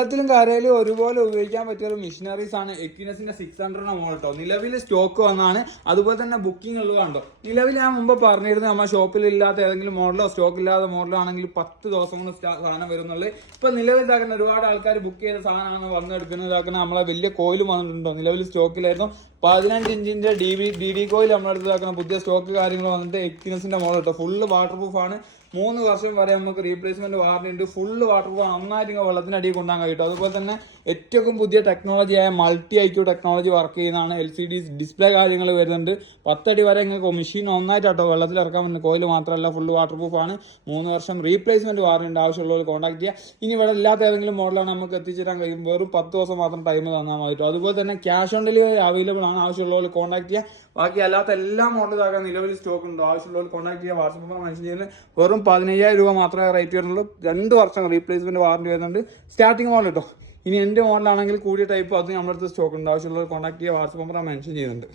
വെള്ളത്തിലും കരയിലും ഒരുപോലെ ഉപയോഗിക്കാൻ പറ്റിയ ഒരു മെഷീനറീസ് ആണ് എക്വിനസിന്റെ 600 മോഡൽ കേട്ടോ. നിലവിൽ സ്റ്റോക്ക് വന്നാണ്. അതുപോലെ തന്നെ ബുക്കിംഗ് ഉള്ളതുണ്ടോ. നിലവിൽ ഞാൻ മുമ്പ് പറഞ്ഞിരുന്നു നമ്മുടെ ഷോപ്പിൽ ഇല്ലാത്ത ഏതെങ്കിലും മോഡലോ സ്റ്റോക്ക് ഇല്ലാത്ത മോഡലോ ആണെങ്കിൽ 10 ദിവസം കൊണ്ട് സാധനം വരുന്നുള്ളൂ. ഇപ്പൊ നിലവിൽ ഇതാക്കുന്ന ഒരുപാട് ആൾക്കാർ ബുക്ക് ചെയ്ത സാധനമാണ് വന്നെടുക്കുന്നത്. ഇതാക്കുന്ന നമ്മളെ വലിയ കോയിലും വന്നിട്ടുണ്ടോ. നിലവിൽ സ്റ്റോക്കിലായിരുന്നു 15 ഇഞ്ചിന്റെ DD കോയിൽ നമ്മളെടുത്ത് ഇതാക്കുന്ന പുതിയ സ്റ്റോക്ക് കാര്യങ്ങൾ വന്നിട്ട് എക്വിനസിന്റെ മോഡൽ കേട്ടോ. ഫുള്ള് വാട്ടർ പ്രൂഫ് ആണ്. 3 വർഷം വരെ നമുക്ക് റീപ്ലേസ്മെന്റ് വാറണ്ടി ഉണ്ട്. ഫുള്ള് വാട്ടർ പ്രൂഫ് നന്നായിട്ട് വെള്ളത്തിനടിയിൽ കൊണ്ടാകാൻ കഴിയും. അതുപോലെ തന്നെ ഏറ്റവും പുതിയ ടെക്നോളജിയായ മൾട്ടി IQ ടെക്നോളജി വർക്ക് ചെയ്യുന്നതാണ്. LCD ഡിസ്പ്ലേ കാര്യങ്ങൾ വരുന്നുണ്ട്. 10 അടി വരെ നിങ്ങൾക്ക് മെഷീൻ ഒന്നായിട്ടോ വെള്ളത്തിൽ ഇറക്കാൻ പറ്റുന്ന കോയിൽ മാത്രമല്ല ഫുള്ള് വാട്ടർ പ്രൂഫ് ആണ്. 3 വർഷം റീപ്ലേസ്മെന്റ് വാറണ്ടി ഉണ്ട്. ആവശ്യമുള്ളവർ കോൺടാക്ട് ചെയ്യുക. ഇനി ഇവിടെ ഇല്ലാത്ത ഏതെങ്കിലും മോഡലാണ് നമുക്ക് എത്തിച്ചേരാൻ കഴിയും. വെറും 10 ദിവസം മാത്രം ടൈം തന്നാൽ മതി. അതുപോലെ തന്നെ ക്യാഷ് ഓൺ ഡെലിവറി അവൈലബിൾ ആണ്. ആവശ്യമുള്ളവർ കോൺടാക്ട് ചെയ്യുക. ബാക്കി അല്ലാത്ത എല്ലാ മോഡലും ആക്കാൻ നിലവിൽ സ്റ്റോക്ക് ഉണ്ട്. ആവശ്യമുള്ളവർ കോൺടാക്ട് ചെയ്യുക. വാട്സ്ആപ്പ് നമ്പർ മെൻഷൻ ചെയ്യുന്നത് വെറും 15,000 രൂപ മാത്രമേ റേറ്റ് വരുന്നുള്ളൂ. 2 വർഷം റീപ്ലേസ്മെന്റ് വാറണ്ടി വരുന്നുണ്ട്. സ്റ്റാർട്ടിംഗ് മോഡൽ കേട്ടോ. ഇനി എൻ്റെ മോഡലാണെങ്കിൽ കൂടിയ ടൈപ്പ് അത് നമ്മുടെ അടുത്ത് സ്റ്റോക്ക് ഉണ്ട്. ആവശ്യമുള്ളവർ കോൺടാക്ട് ചെയ്യുക. വാട്സ്ആപ്പ് നമ്പർ മെൻഷൻ ചെയ്യുന്നുണ്ട്.